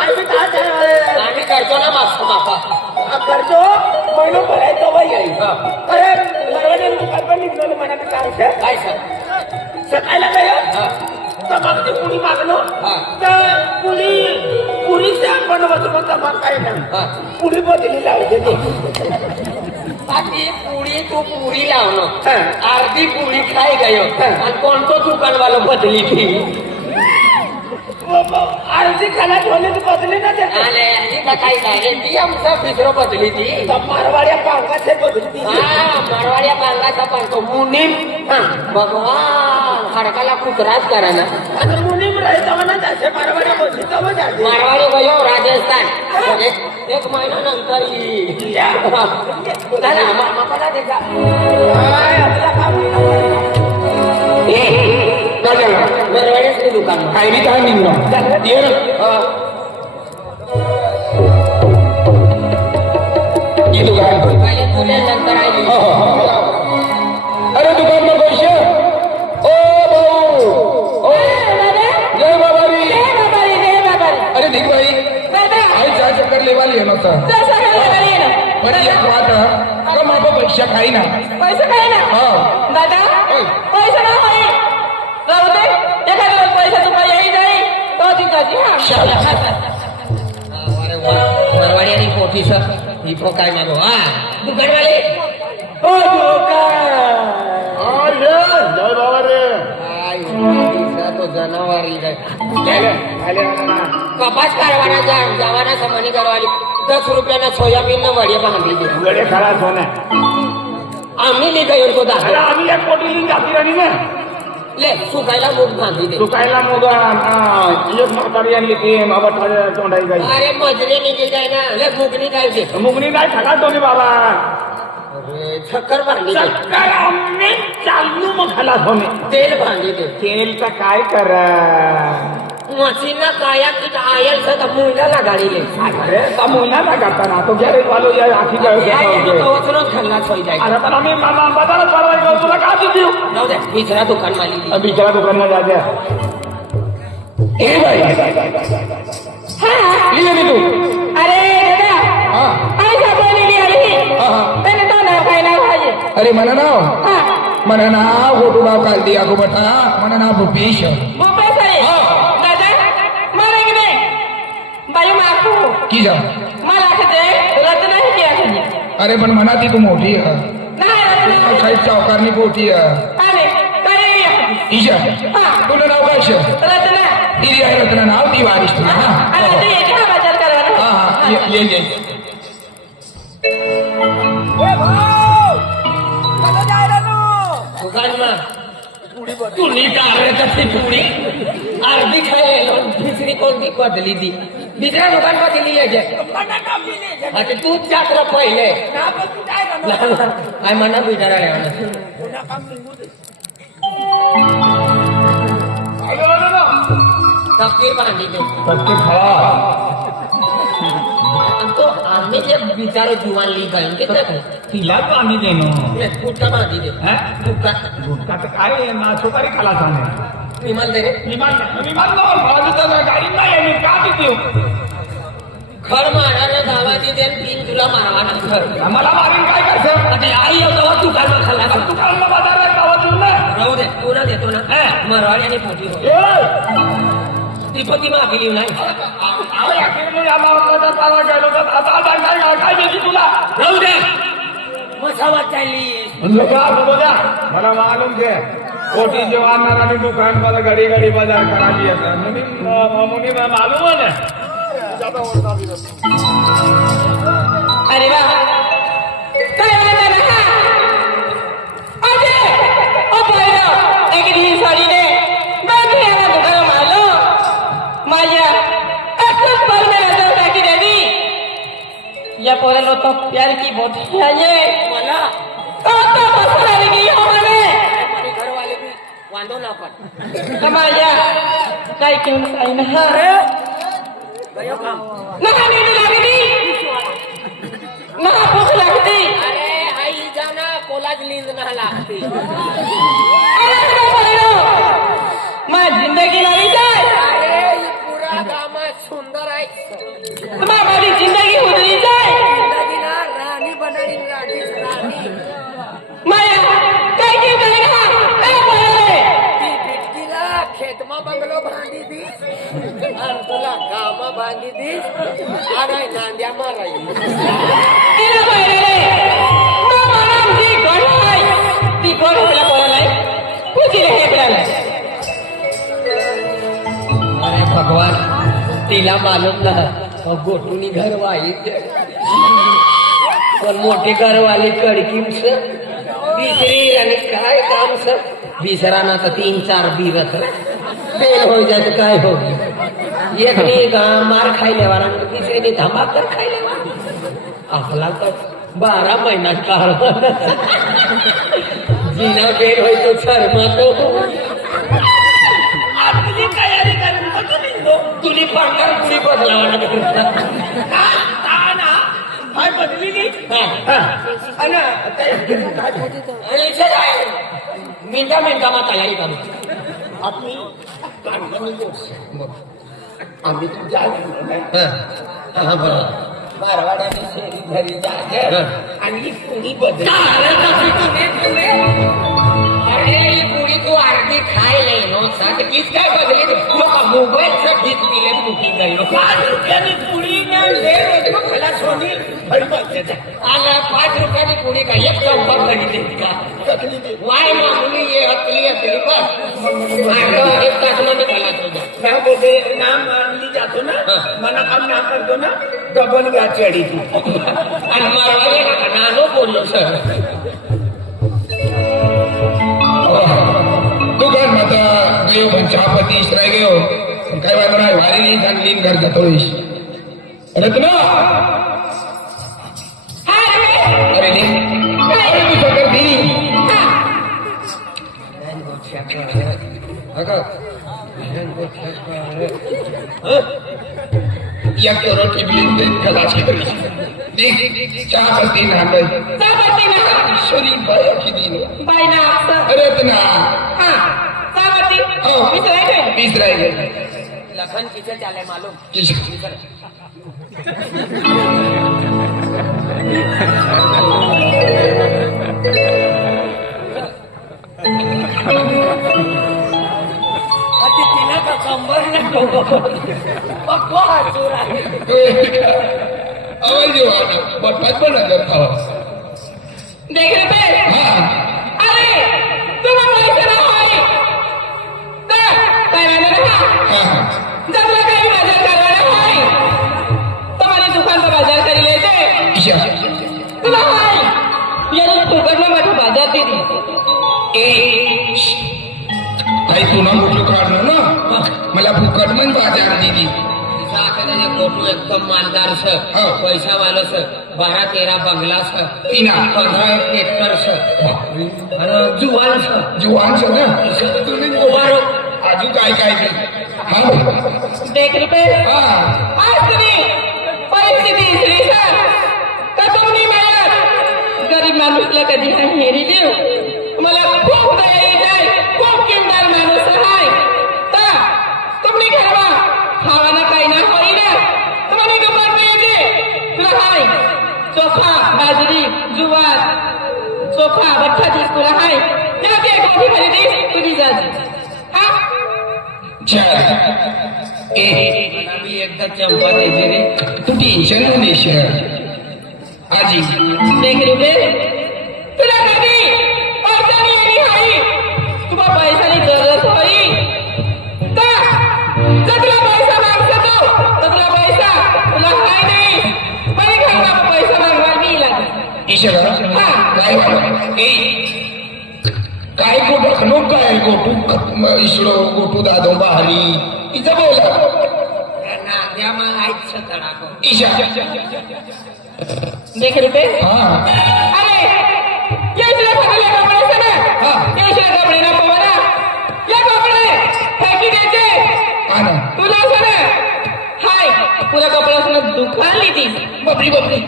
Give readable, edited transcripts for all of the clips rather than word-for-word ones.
आम्ही करतो ना माफा करतो म्हणून भरायचं बाई अरे परवाने दुकान निघलो मनात काय सकाळला काय तर मग ती पुडी मागलो तर पुरीच्या पण बसलो मग काय ना पुडी बदली लावते ती पुडी तू पुडी लावणं अर्धी पुडी खाय गयो आणि कोणतो दुकानवाला बदली ती अर्धी खाना ठेवली ती बदली ना काही नाही ती आमचा पित्र बदली ती मारवाड्या पांगाचे बदली मारवाड्या पांगाचा पांगतो मुनीम भगवान हडकाला कुत्राच करा ना मुनीम राहायचा म्हणा त्याचे मारवाड्या बदली मारवाडी गयो राजस्थान एक महिना नंतर मारवाड्याच दुकान काही नाही काय निघणं पहिले तुले नंतर आली अरे दुकान में पैसे ओ भाऊ ओ जय बाबारी अरे देख भाई आई चार चक्कर लेवा लिया नव्हता पण एक वाट का मापा पैसा काही ना पैसे काही ना दादा पैसे ना होई जाऊ दे एखाद्या पैसा तुला येई जाई तो तिथं अरे वा मारवाडी आणि पोटीस ही काय मागो दुकानवाले ओ दुकान जय बाबा रे तो जनावरी कपास कारवाना जवाना समनी करवाली 10 रुपयाना सोयाबीन न वडे बांधली वडे खरा सोना आम्ही लिहिलं येऊन तो दाखला आम्ही एक कोटी लिंक घातली राणी ना ले सुकायला मूग बांधली दे सुकायला मूग एक म्हातारी आणली ती बाबा तोंडाई गाई अरे मजरे निघे जाय ना ले मुगनी काय दे मुगनी काय ठगा दोन्ही बाबा अरे छक्कर बांधली चक्कर आम्ही चालू मग खाला सोने तेल बांधली दे तेल तर काय करा मशीना काया की आयल से मुला गाड़ी ले अरे मुला ना करता ना तो गैरेज वालों या आखी तो खन्ना छोड़ जाए अरे पर हमें बाजार करवाई गो तुला का दी जाऊ दे बिचरा दुकान वाली दी बिचरा दुकान में जा जा ए भाई हां लिए तू अरे दादा हां ऐसा बोली ली अरे मैंने तो ना काय ना भाई अरे मना नाव फोटो नाव काल दिया को बता मना नाव भूपेश भूपेश आहे दादा मारे की नाही बाई माफू की जा मला खाते रत्न नाही की आहे अरे पण मना ती तू मोठी आहे नाही रत्न काही चौकारनी मोठी आहे अरे काय ईशा तुला नाव काय शे रत्न दीदी आहे रत्न नाव ती वारिस तुला अरे ते येते बाजार करायला हां ये दुकान में तू निकाल पुड़ी अर्धी खाए दूसरी कौन की बदली दी दूसरा दुकान बदली है अच्छा तू जात्र पहले आई मना बिचारा तस्वीर बांधी दे खड़ा तो आम्ही जे बिचारे जुवान ली गए के तिला तो आम्ही देनो गुटका बांधी दे गुटका तर काय ना छोकारी खाला सांगे विमान दे रे विमान बाजू तर गाडी नाही आहे का देऊ घर मारायला गावाची दे 3 तुला मारवाना घर आम्हाला मारीन काय करतो आता आई येतो दुकान खाल्ला दुकानला बाजारात गावात ना राहू दे तुला देतो ना मारवाडी आणि पोटी हो तिपती मागली नाही काय देते तुला राहू दे मसावात चालली मला मालूम घे कोटी जवानार आणि दुकान मला घडी घडी बाजार करायची मुनी मालूम है ना अरे वा काय म्हणता ना अरे ओ पहिला एक दिवस साडीने बाकी आला दुकान मारलो माझ्या एकच बार मेरा तो टाकी देवी या पोराला तो प्यार की बोटी आहे मला तो मसाला लगी हो मने हमारे घर वाले भी वांदो ना पण समाजा काय क्यों काय ना रे गयो काम नाही लागली ना भूक लागती अरे आई जाना कोलाज नींद ना लागती मैं जिंदगी नहीं जाए अरे ये पूरा गामा सुन तुम्हाला माझी जिंदगी उधळी जाय जिंदगीला राणी बनाडी राणीच राणी माया काय की काय हा काय बोलले ती बिटकीला खेतमा बंगलो बांधी दी आणि तुला गावमा बांधी दी आणि नांद्या माराई तिला बोलले मामा जी गोड आहे ती गोड होला बोलले कुची रे बोलले अरे भगवान तिला मालूम ना गोटूनी घर वाई पण मोठी घरवाली कडकीच बिसरी आणि काय काम सर बिसराना तर 3-4 बिरत फेल हो जाए तो काय हो एक ने मार खाई लेवाना तीसरी ने धमाकर खाई लेवा आपला तर 12 महिना काळ जीना फेल हो तो शर्मा तो आपली तयारी करून बघू निघतो. तुली पांढर पुरी बदलावा ना काय बदली मिनटा मिनटामा तयारी करू आपली आम्ही तुझ्या मारवाड्याने शेरी घरी जागे आणि पुरी बदल अरे पुरी तू अर्धी खाय नाही नो सांग किस काय बदली मोबाईलचं गीत दिले बुकिंग गई 5 रुपयानी पुरी खला सोनी आला 5 रुपयाची पुरी का एक चौका खरीदी का वाय मामूली ये असली बस एक तास मध्ये खाला तुझा नाम मानली जातो ना मना काम ना करतो ना डबल गाची अडी ती आणि मारवाले का नानो बोललो सर दुकान माता गयो पण चहापती इसराय गयो काय वाटणार आहे वारी नाही चांगली घर जातो रत्ना अरे अरे तू सकर दी या तो रोटी भी खलासी देख चहापती नांदय सावती ना शरी बाया की दिन बाई ना रत्ना हा सावती विसराय काय इसराय गयो लखन किसे चाले मालूम किस अति तिला का कंबर नको पक्को हातूर आहे आवाज येऊ आना बटपात पण नजर खावा देख रे पे हा अरे तुम पैसे ना होई काय माने रहा हा जब लगा ही बाजार करवाना होई तुम्हारी दुकान का बाजार कर लेते ईशा तुला होई ये फुकट में बैठा बाजार दे दी काही तुला मोठं काढलं ना मला फुकट पण बाजार दिली फोटो एकदम मालदार सर हो. पैसा वाला सर 12-13 बंगला सर तीना 15 हेक्टर सर आणि जुवान सर जुवान सर ना तुम्ही उभारो आजू काय काय ते हा देख रे पे हा आज तुम्ही परिस्थिती इसरी सर तर तुम्ही मला गरीब माणूसला कधी नाही हेरी देऊ मला खूप दया येते खूप किमदार माणूस आहे तर तुम्ही घरवा खावाना काही ना होई ना तुम्हाला गंमत नाही येते तुला हाय चोखा बाजरी जुवार चोखा बठ्ठा चीज तुला हाय त्यात एक मोठी खरेदी तुझी जाती हा चार मला मी एकदा चंपा द्यायची रे तू टेन्शन न देश आजी देख रे बे तुला कधी पैसा नाही आली हाई तुला पैसाची गरज होई का जर तुला पैसा मागतो तर तुला पैसा तुला हाय नाही पण घरला पैसा मागवा मी लागेल ईश्वरा काय वाटत काय गोटू खनो काय गोटू ईश्वरो गोटू दादो बाहरी तिचा बोला नांद्यामा आहेत सतडाको ईशा देख रे बे हा अरे ये तुला फटले कपडे से ना हा. ये तुला कपडे ना पवना ये कपडे फेकी द्यायचे आना तुला असं ना हाय तुला कपड्याचं दुकान लिहिती बापरी बापरी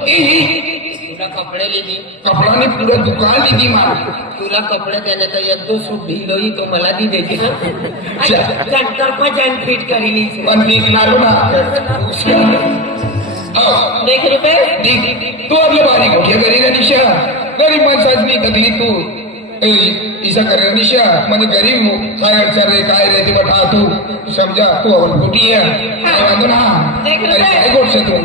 तुला कपडे लिहिली कपडाने पुरं दुकान दिली मला तुला कपडे देण्याचा एक सूट ढिलोही तो मला दी द्यायची ना चा. जनतर्फा जन फिट करीली पण निघणार ना हा. देख रुपये देख तू आपल्या बारीक घोट्या घरी ना निशा गरीब माणसाची तकलीफ तू इसा करे निशा म्हणजे गरीब काय अडचण रे काय रे ते बटा तू समजा तू अवन गोटी है काय वांदो ना देख रे. काय गोट से तू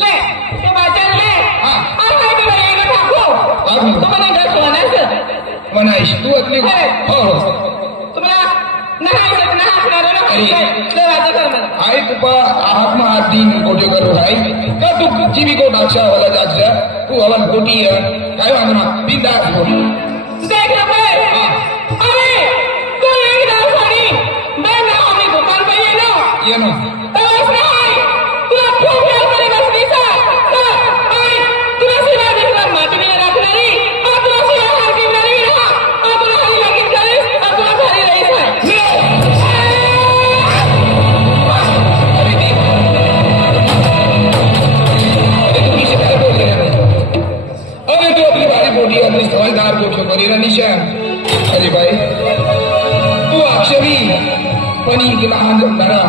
ले ते वाचन ले हा. आज काय तुला येणं टाकू टाकू. तुम्हाला घर सोनायचं मनाईश तू आपली अरे. हो हो तुम्हाला नाही ना आपल्याला अरे. ले वाचा कर मला आई तुपा हाथ में हाथ दिन गोटे करो भाई का तू जीवी को डाक्षा वाला जाचा तू अवन गोटी है काय वांदो ना बिंदास बोल देख रुपये अरे तू एक दाव साडी मैं ना आम्ही दुकान पे येलो ये ना तवस नाही तुला खूप वेळ मध्ये बसलीचा आई तुला शिवाय दिसला मातीने राखणारी तुला शिवाय हारकी नाही ना तुला हरी लगीन करेस तुला घरी राहायचं अरे दी अरे तू किसी काय बोल रहा है अरे तू अपनी बारी बोटी अपनी समझदार को क्यों करी रहा निशा अरे भाई तू अक्षरी पनी की लहान जमणारा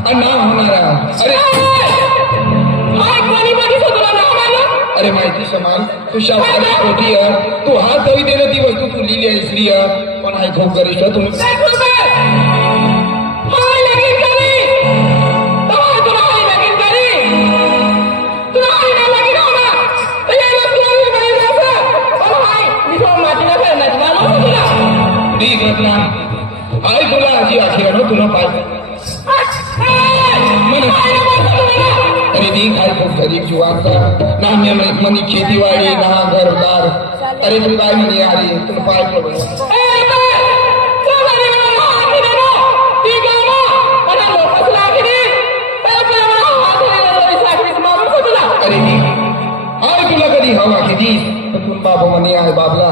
आणि ना होणारा अरे हाय कोणी बघी तुला नाव आलं अरे माहिती समाल तू शाबास खोटी आहे तू हात धवी देणं ती वस्तू तू लिहिली आहे स्त्री आहे पण हाय खूप गरिष्ठ तुम्ही देख रुपये हाय लगीन करी तुला हाय लगीन करी तुला हाय ना लगीन होणार तर याला तुला मी बरी जायचं पण हाय मी तो मातीला करणार मालूम तुला ठीक रत्ना आई तुला आजी अखेर तुला पाहिजे अरे दी खाय खूप गरीब जीवांचा ना मनी खेतीवाडी ना घरदार अरे तू काय म्हणे आली तुला पाय पडू अरे दी आय तुला कधी हवा किती तू बाबा म्हणे आहे बाबला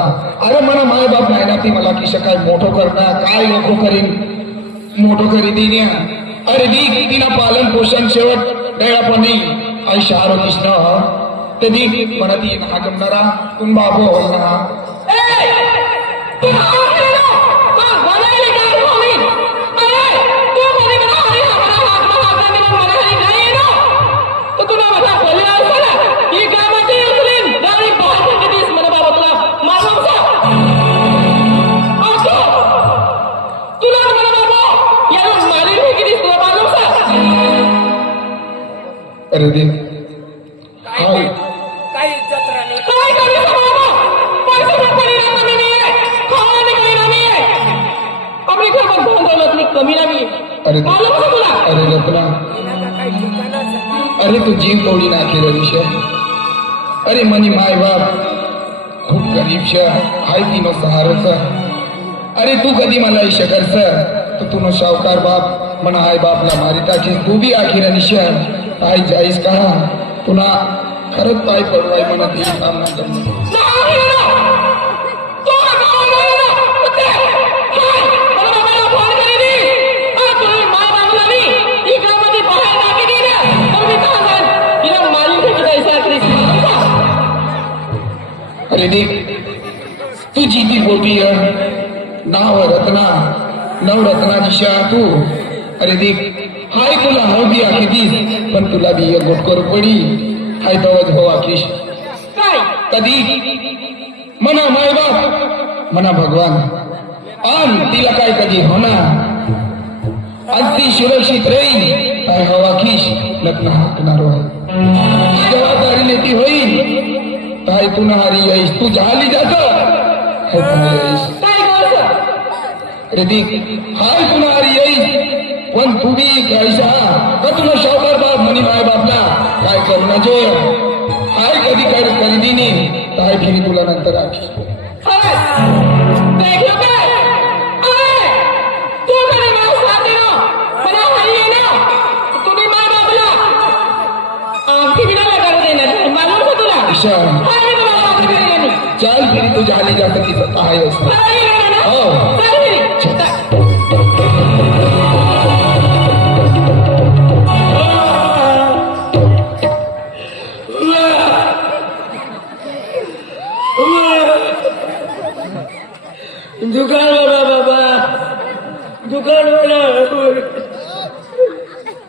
अरे म्हणा माय बाप नाही ना ती मला किश काय मोठं करणार काय नको करीन मोठं करी देण्या अरे दी तिला पालन पोषण शेवट डळापणी आई शहार होतीस ना ते दी म्हणा ती ना जमणारा तुम बाबू होल ना अरे दे हाय काही इज्जत राहणे काय करायचं बाबा पैशाचा परिणाम कमी नाहीये खावाने कमी नाहीये आपली खबर दौलतली कमी नाही अरे मालूम आहे तुला अरे रत्ना काही ठिकाणच अरे तू जीव तोडी नाखी रनिशा अरे मनी माय बाप खूप गरीब शा हाय तिनो सहारोचा अरे तू कधी मला इशा करस तर तुनो सावकार बाप म्हणा हाय बापला मारी टाकी तू बी आखी रनिशा आई जाईस कहा पुन्हा खरंच पाय पडवाय म्हणत ही काम ना करणार नाही ना तो नाही ना ते हाय मला मला फोन केली तुम्ही माय बाबूलानी ही गावामध्ये बाहेर टाकी दिली तर मी काय जाईन हिला मालिक किती पैसा क्रिस अरे देख तू जीती बोलती है नाव रत्ना नव रत्ना दिशा तू अरे देख हाय तुला हो बी आखी दिस पण तुला बी एक गोटकर पडी हाय तवज हो आखीश काय कधी म्हणा माय बाप म्हणा भगवान आन तिला काय कधी होणार आणि ती सुरक्षित राहील काय हो आखीश लग्न हाकणार आहे जबाबदारी नेती होईल काय तू नहारी येईस तू झाली जात हाय तुम्हाला येईस काय करायचं अरे देख हाय तू नहारी येईस पण तू बी कैसा का तुला शावकार बाप म्हणी माय बापला काय करण्याचो हाय कधी काय करी दिनी काय फिरी तुला नंतर आखी देखो काय अरे तू कधी मला साथ देना मला हरी आहे ना तुम्ही माय बाबूला आमची बिना करू देणार मालूम का तुला ईशा हाय मी तुम्हाला आमची बिना देणार चाल फिरी तू झाली जात की आहे असं हरी आहे ना हो. चल दुकानवाला बाबा दुकानवाला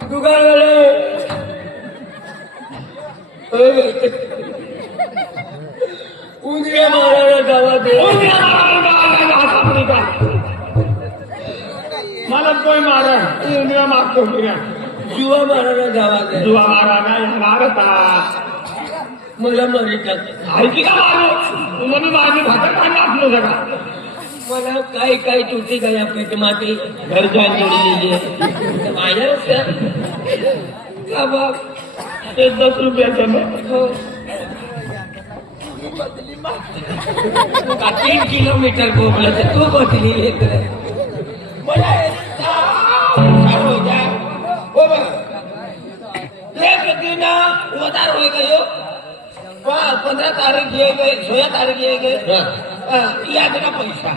दुकानवाला उंदऱ्या मारायला गावात आहे. मला कोण मारा इंद्रिया मागतो इंद्रिया जुवा मारायला गावात आहे. जुवा मारा नाही मारता मला मरितात. ऐकी का मारू तुम्ही माझी भाकर काय नाचलो सगळा मला काय काय तुटी काय या पीठ माती घरच्या जोडलेली आहे. माझ्याच का बाप ते 10 रुपयाचं हो. का 3 किलोमीटर गोबलं तर तू बसली लेकरं. मला चालू हो जा हो बघ एक दिन उधार होय गयो 15 तारीख ये गए 16 तारीख ये गए याद ना पैसा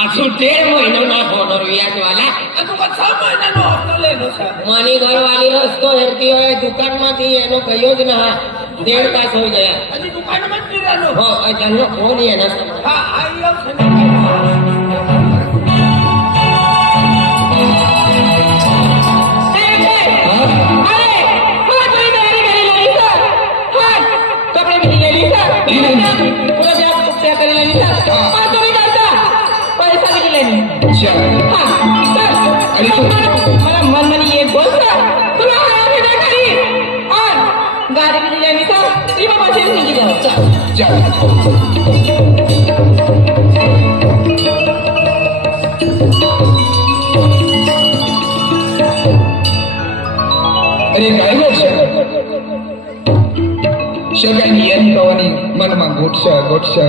आजू 1.5 મહિનો ના હોનો વ્યાજ વાલા तुका 6 મહિનાનો હપ્તો લેનો છે માની ઘરવાળી રસ્તો હેરતી હોય દુકાનમાંથી એનો કયો જ ના 1.5 તાસ હોઈ ગયા. હજી દુકાનમાં જ નહીં રહેનો હો અજાનો ફોન એના હા આયો છે मला मन मन ये बोल सर तुला हाय भेटा करी और गाड़ी भी लेनी सर ये बाबा से नहीं जाओ अरे काय गोष्ट शगानी यांनी कवानी मनमा गोटशा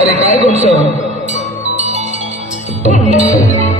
अरे काय गोष्ट